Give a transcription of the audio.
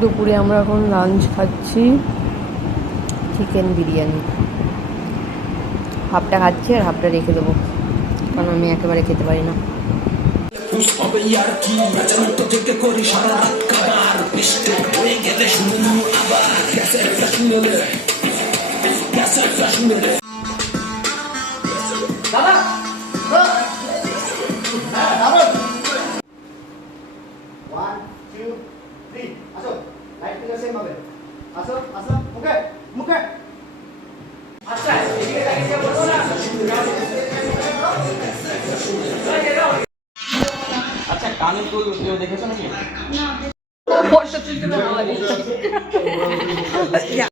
দুপুরে আমরা এখন লাঞ্চ খাচ্ছি চিকেন বিরিয়ানি। হাফটা খাচ্ছি আর হাফটা রেখে দেবো, কারণ আমি একেবারে খেতে পারি না। আচ্ছা, কানের দুল কেউ দেখেছো নাকি? না।